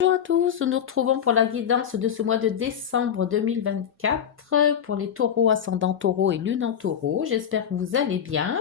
Bonjour à tous, nous nous retrouvons pour la guidance de ce mois de décembre 2024 pour les taureaux, ascendant taureau et lune en taureau. J'espère que vous allez bien.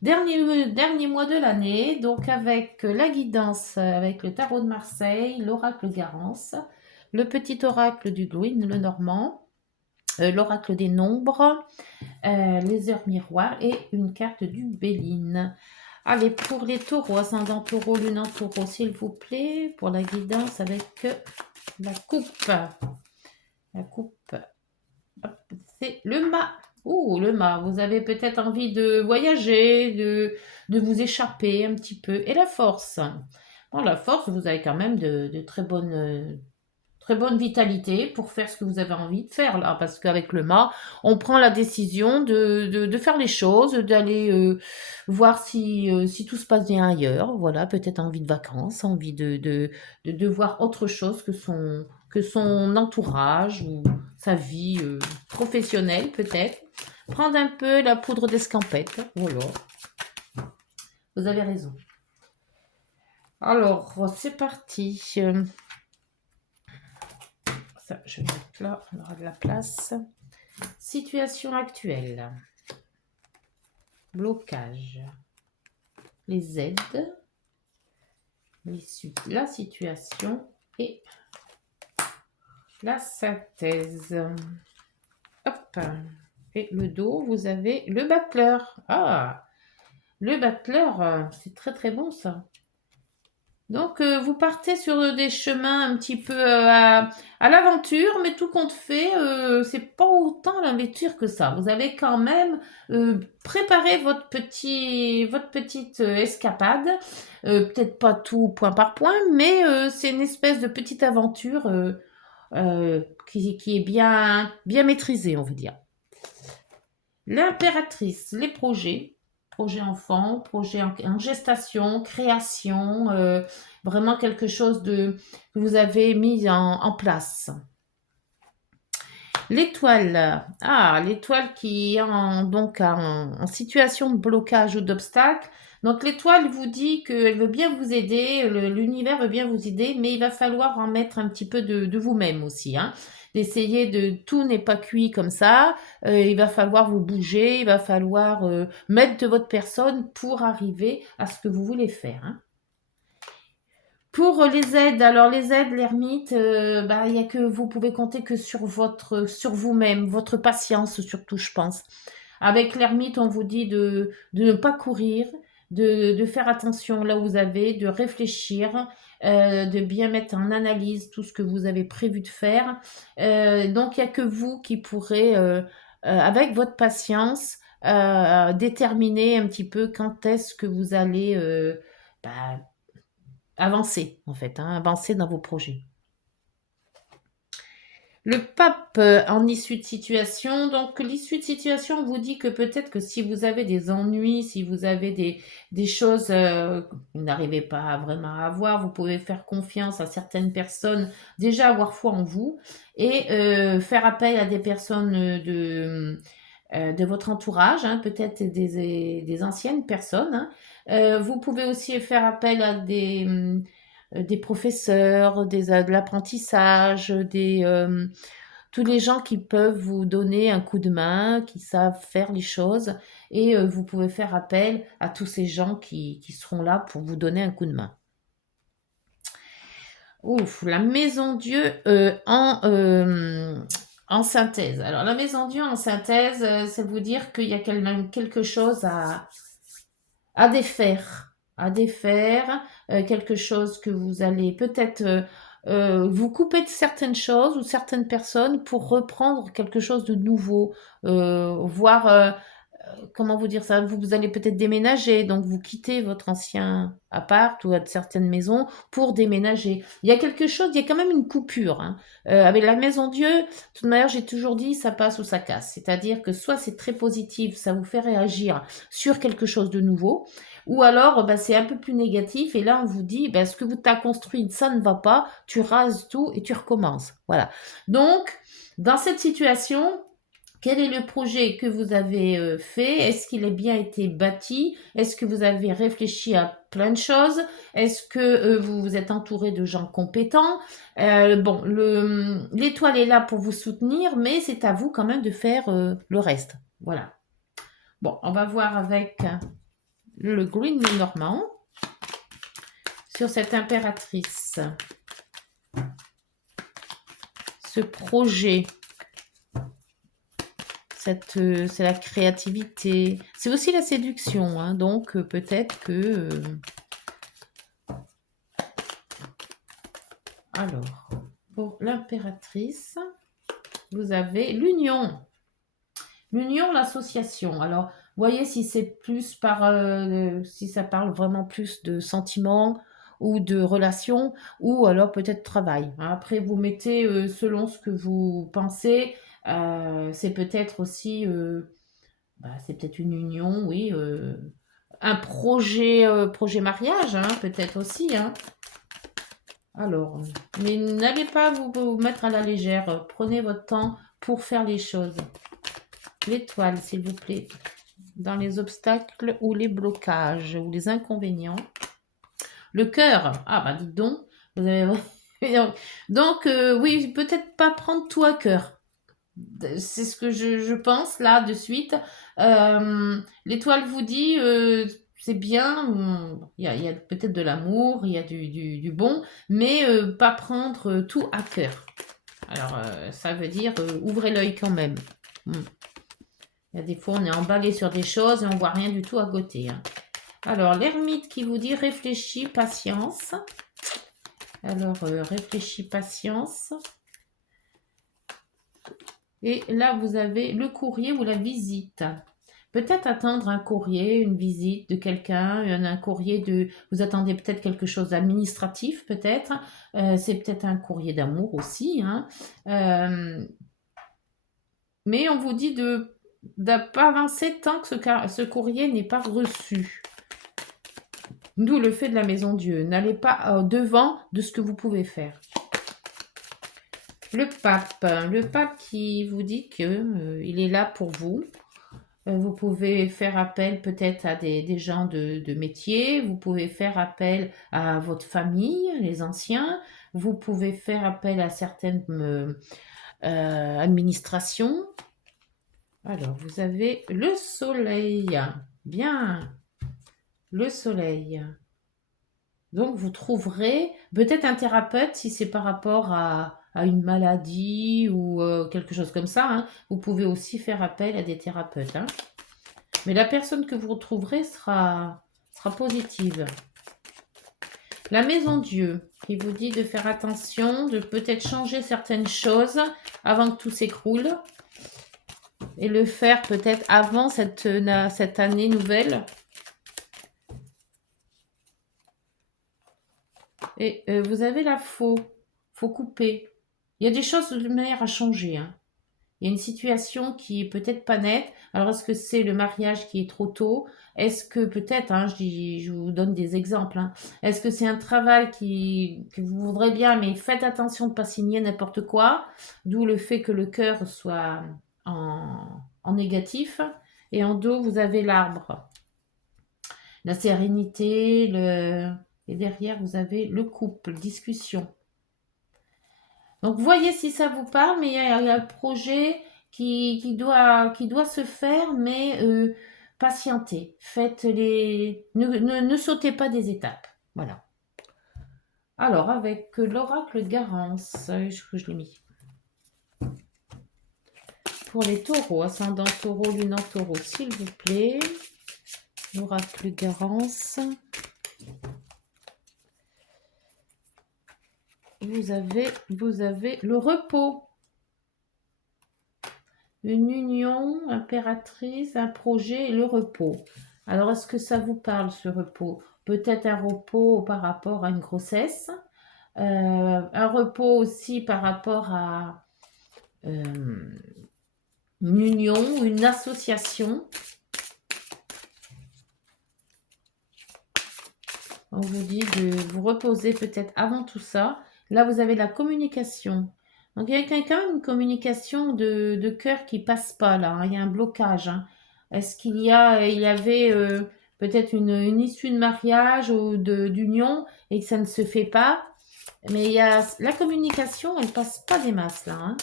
Dernier mois de l'année, donc avec la guidance, avec le tarot de Marseille, l'oracle Garance, le petit oracle du Glouin, le Normand, l'oracle des nombres, les heures miroirs et une carte du Béline. Allez, pour les taureaux, ascendant taureau, lune en taureau, s'il vous plaît, pour la guidance avec la coupe. La coupe, c'est le mât. Oh, le mât, vous avez peut-être envie de voyager, de vous échapper un petit peu. Et la force. Bon, la force, vous avez quand même de très bonne vitalité pour faire ce que vous avez envie de faire là, parce qu'avec le mât, on prend la décision de faire les choses, d'aller voir si tout se passe bien ailleurs, voilà, peut-être envie de vacances, envie de voir autre chose que son entourage ou sa vie professionnelle peut-être. Prendre un peu la poudre d'escampette, voilà, vous avez raison. Alors, c'est parti. Ça, je vais mettre là, on aura de la place. Situation actuelle. Blocage. Les aides. La situation et la synthèse. Hop. Et le dos, vous avez le battleur. Ah, le battleur, c'est très très bon ça. Donc, vous partez sur des chemins un petit peu à l'aventure, mais tout compte fait, c'est pas autant l'aventure que ça. Vous avez quand même préparé votre petite escapade. Peut-être pas tout point par point, mais c'est une espèce de petite aventure qui est bien maîtrisée, on va dire. L'impératrice, les projets enfants, projets en gestation, création, vraiment quelque chose que vous avez mis en place. L'étoile, l'étoile qui est en situation de blocage ou d'obstacle. Donc l'étoile vous dit qu'elle veut bien vous aider, l'univers veut bien vous aider, mais il va falloir en mettre un petit peu de vous-même aussi, hein. D'essayer tout n'est pas cuit comme ça. Il va falloir vous bouger, il va falloir mettre de votre personne pour arriver à ce que vous voulez faire, hein. Pour les aides, alors les aides, l'ermite, il y a que vous pouvez compter que sur vous-même, votre patience surtout, je pense. Avec l'ermite, on vous dit de ne pas courir, de faire attention là où vous avez, de réfléchir, de bien mettre en analyse tout ce que vous avez prévu de faire. Donc, il n'y a que vous qui pourrez, avec votre patience, déterminer un petit peu quand est-ce que vous allez bah, avancer, en fait, hein, avancer dans vos projets. Le pape en issue de situation. Donc, l'issue de situation vous dit que peut-être que si vous avez des ennuis, si vous avez des choses que vous n'arrivez pas vraiment à avoir, vous pouvez faire confiance à certaines personnes, déjà avoir foi en vous et faire appel à des personnes de votre entourage, hein, peut-être des anciennes personnes, hein. Vous pouvez aussi faire appel à des professeurs, de l'apprentissage, tous les gens qui peuvent vous donner un coup de main, qui savent faire les choses, et vous pouvez faire appel à tous ces gens qui seront là pour vous donner un coup de main. Ouf, la maison Dieu en synthèse. Alors, la maison Dieu en synthèse, c'est vous dire qu'il y a quand même quelque chose à défaire, quelque chose que vous allez peut-être vous couper de certaines choses ou certaines personnes pour reprendre quelque chose de nouveau, voir comment vous dire ça, vous allez peut-être déménager, donc vous quittez votre ancien appart ou certaines maisons pour déménager. Il y a quelque chose, il y a quand même une coupure, hein. Avec la maison Dieu, de toute manière, j'ai toujours dit, ça passe ou ça casse. C'est-à-dire que soit c'est très positif, ça vous fait réagir sur quelque chose de nouveau, ou alors c'est un peu plus négatif et là on vous dit, ce que tu as construit, ça ne va pas, tu rases tout et tu recommences. Voilà. Donc, dans cette situation, Quel est le projet que vous avez fait? Est-ce qu'il a bien été bâti? Est-ce que vous avez réfléchi à plein de choses? Est-ce que vous vous êtes entouré de gens compétents? Bon, l'étoile est là pour vous soutenir, mais c'est à vous quand même de faire le reste. Voilà. Bon, on va voir avec le Green Normand sur cette impératrice. Ce projet. C'est la créativité. C'est aussi la séduction, hein, donc peut-être que... Alors, pour l'impératrice, vous avez l'union. L'union, l'association. Alors, voyez si c'est plus si ça parle vraiment plus de sentiments ou de relations, ou alors peut-être travail. Après, vous mettez selon ce que vous pensez. C'est peut-être aussi... c'est peut-être une union, oui. Un projet mariage, hein, peut-être aussi. Hein. Alors, mais n'allez pas vous mettre à la légère. Prenez votre temps pour faire les choses. L'étoile, s'il vous plaît. Dans les obstacles ou les blocages ou les inconvénients. Le cœur. Ah, bah dites donc. Vous avez... Donc, oui, peut-être pas prendre tout à cœur. C'est ce que je pense là de suite. L'étoile vous dit, c'est bien, il y a peut-être de l'amour, il y a du bon, mais pas prendre tout à cœur. Alors, ça veut dire ouvrez l'œil quand même. Il y a des fois, on est emballé sur des choses et on voit rien du tout à côté. Hein. Alors, l'ermite qui vous dit réfléchis, patience. Alors, réfléchis, patience. Et là, vous avez le courrier ou la visite. Peut-être attendre un courrier, une visite de quelqu'un, un courrier de... Vous attendez peut-être quelque chose d'administratif, peut-être. C'est peut-être un courrier d'amour aussi. Hein. Mais on vous dit de ne pas avancer tant que ce courrier n'est pas reçu. D'où le fait de la maison Dieu. N'allez pas devant de ce que vous pouvez faire. Le pape qui vous dit qu'il est là pour vous. Vous pouvez faire appel peut-être à des gens de métier, vous pouvez faire appel à votre famille, les anciens, vous pouvez faire appel à certaines administrations. Alors, vous avez le soleil. Bien, le soleil. Donc, vous trouverez peut-être un thérapeute si c'est par rapport à une maladie ou quelque chose comme ça. Hein. Vous pouvez aussi faire appel à des thérapeutes. Hein. Mais la personne que vous retrouverez sera positive. La maison Dieu, qui vous dit de faire attention, de peut-être changer certaines choses avant que tout s'écroule. Et le faire peut-être avant cette année nouvelle. Et vous avez la faux couper. Il y a des choses de manière à changer. Hein. Il y a une situation qui est peut-être pas nette. Alors, est-ce que c'est le mariage qui est trop tôt? Est-ce que peut-être, hein, je vous donne des exemples, hein. Est-ce que c'est un travail que vous voudrez bien, mais faites attention de ne pas signer n'importe quoi, d'où le fait que le cœur soit en négatif. Et en dos, vous avez l'arbre, la sérénité, et derrière, vous avez le couple, discussion. Donc, voyez si ça vous parle, mais il y a un projet qui doit se faire, mais patientez. Ne sautez pas des étapes. Voilà. Alors, avec l'oracle Garance, je l'ai mis. Pour les taureaux, ascendant taureau, lunan taureau, s'il vous plaît. L'oracle Garance. Vous avez le repos. Une union, impératrice, un projet et le repos. Alors, est-ce que ça vous parle, ce repos? Peut-être un repos par rapport à une grossesse, un repos aussi par rapport à une union, une association. On vous dit de vous reposer peut-être avant tout ça. Là, vous avez la communication. Donc il y a quand même une communication de cœur qui passe pas là, hein. Il y a un blocage, hein. Est-ce il y avait peut-être une issue de mariage ou d'union et que ça ne se fait pas? Mais il y a la communication, elle passe pas des masses là, hein.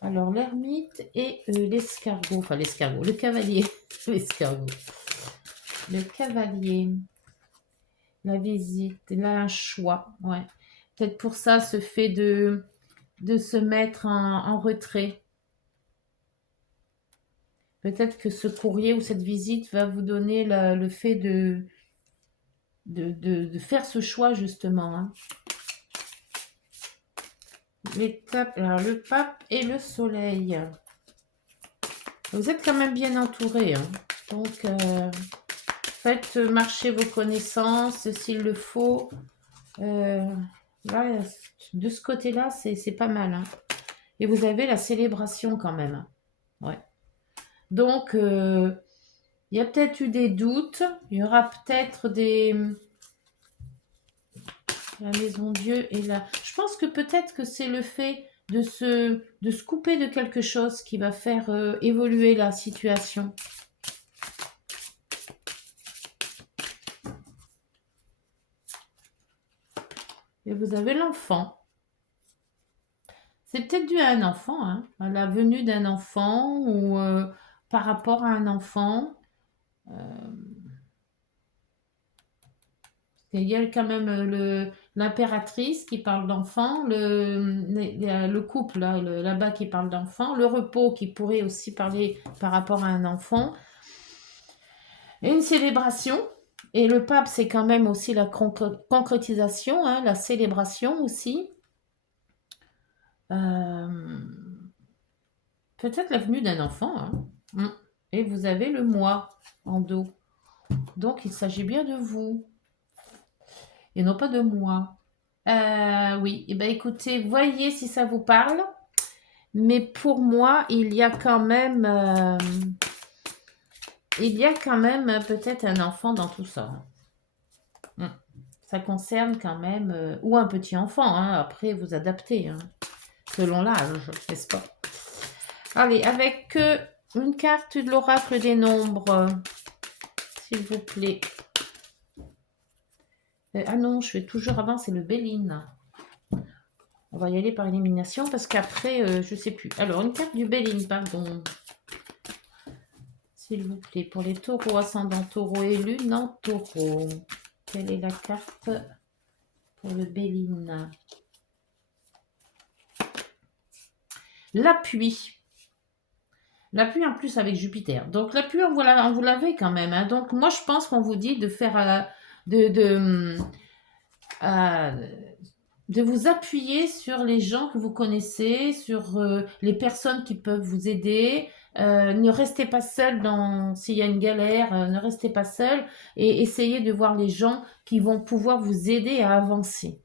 Alors l'ermite et l'escargot, enfin l'escargot, le cavalier, l'escargot, le cavalier, la visite, là un choix, ouais. Peut-être pour ça, ce fait de se mettre en retrait. Peut-être que ce courrier ou cette visite va vous donner le fait de faire ce choix justement, hein. Alors, le pape et le soleil. Vous êtes quand même bien entouré, hein. Donc, faites marcher vos connaissances s'il le faut. Là, de ce côté-là, c'est pas mal, hein. Et vous avez la célébration quand même. Ouais. Donc, il y a peut-être eu des doutes. Il y aura peut-être la maison Dieu et là. Je pense que peut-être que c'est le fait de se couper de quelque chose qui va faire évoluer la situation. Et vous avez l'enfant. C'est peut-être dû à un enfant, hein, à la venue d'un enfant ou par rapport à un enfant. Euh, Il y a quand même l'impératrice qui parle d'enfant, le couple là-bas qui parle d'enfant, le repos qui pourrait aussi parler par rapport à un enfant, et une célébration. Et le pape, c'est quand même aussi la concrétisation, hein, la célébration aussi. Euh, Peut-être la venue d'un enfant, hein. Et vous avez le moi en dos. Donc il s'agit bien de vous et non pas de moi. Oui, et ben écoutez, voyez si ça vous parle. Mais pour moi, il y a quand même peut-être un enfant dans tout ça. Ça concerne quand même, ou un petit enfant, hein. Après, vous adaptez, hein, selon l'âge, n'est-ce pas? Allez, avec une carte de l'oracle des nombres, s'il vous plaît. Ah non, je fais toujours avant, c'est le Béline. On va y aller par élimination parce qu'après, je sais plus. Alors, une carte du Béline, pardon. S'il vous plaît, pour les taureaux, ascendant taureau et lune en taureau. Quelle est la carte pour le Béline? L'appui. L'appui en plus avec Jupiter. Donc l'appui, on vous l'avez quand même, hein. Donc moi, je pense qu'on vous dit de faire... euh, de vous appuyer sur les gens que vous connaissez, sur les personnes qui peuvent vous aider. Ne restez pas seul s'il y a une galère, ne restez pas seul et essayez de voir les gens qui vont pouvoir vous aider à avancer.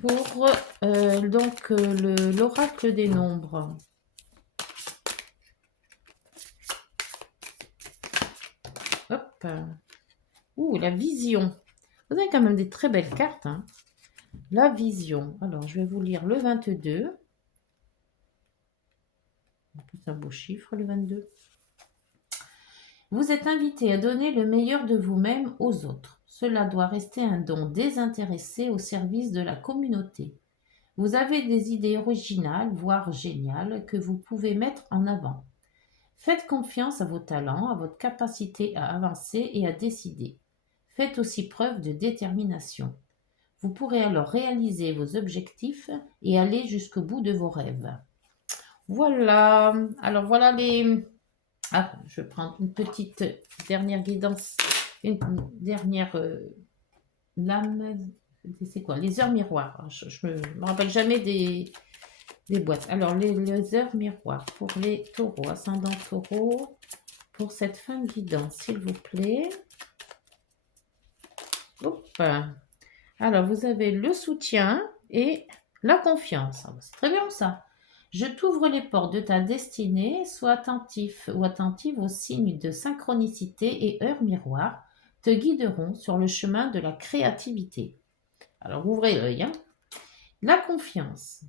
Pour donc l'oracle des nombres. Hop. Ouh, la vision. Vous avez quand même des très belles cartes, hein. La vision. Alors, je vais vous lire le 22. C'est un beau chiffre, le 22. Vous êtes invité à donner le meilleur de vous-même aux autres. Cela doit rester un don désintéressé au service de la communauté. Vous avez des idées originales, voire géniales, que vous pouvez mettre en avant. Faites confiance à vos talents, à votre capacité à avancer et à décider. Faites aussi preuve de détermination. Vous pourrez alors réaliser vos objectifs et aller jusqu'au bout de vos rêves. Voilà. Alors voilà les... Ah, je prends une petite dernière guidance, une dernière lame. C'est quoi? Les heures miroirs. Je me rappelle jamais des boîtes. Alors, les heures miroirs pour les taureaux, ascendant taureau, pour cette fin de guidance, s'il vous plaît. Hop. Alors, vous avez le soutien et la confiance. C'est très bien ça. Je t'ouvre les portes de ta destinée, sois attentif ou attentive aux signes de synchronicité et heures miroirs te guideront sur le chemin de la créativité. Alors ouvrez l'œil, hein. La confiance.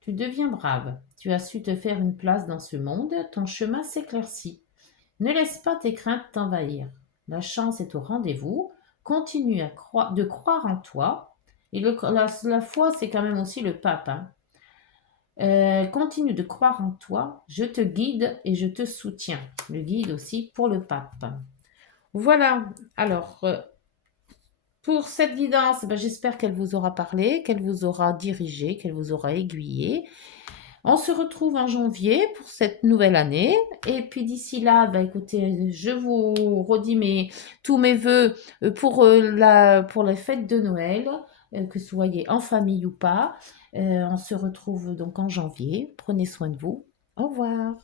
Tu deviens brave. Tu as su te faire une place dans ce monde. Ton chemin s'éclaircit. Ne laisse pas tes craintes t'envahir. La chance est au rendez-vous. Continue de croire en toi. Et la foi, c'est quand même aussi le pape, hein. Continue de croire en toi. Je te guide et je te soutiens. Le guide aussi pour le pape. Voilà. Alors, pour cette guidance, ben, j'espère qu'elle vous aura parlé, qu'elle vous aura dirigé, qu'elle vous aura aiguillé. On se retrouve en janvier pour cette nouvelle année. Et puis d'ici là, bah, écoutez, je vous redis tous mes voeux pour la fête de Noël, que vous soyez en famille ou pas. On se retrouve donc en janvier. Prenez soin de vous. Au revoir.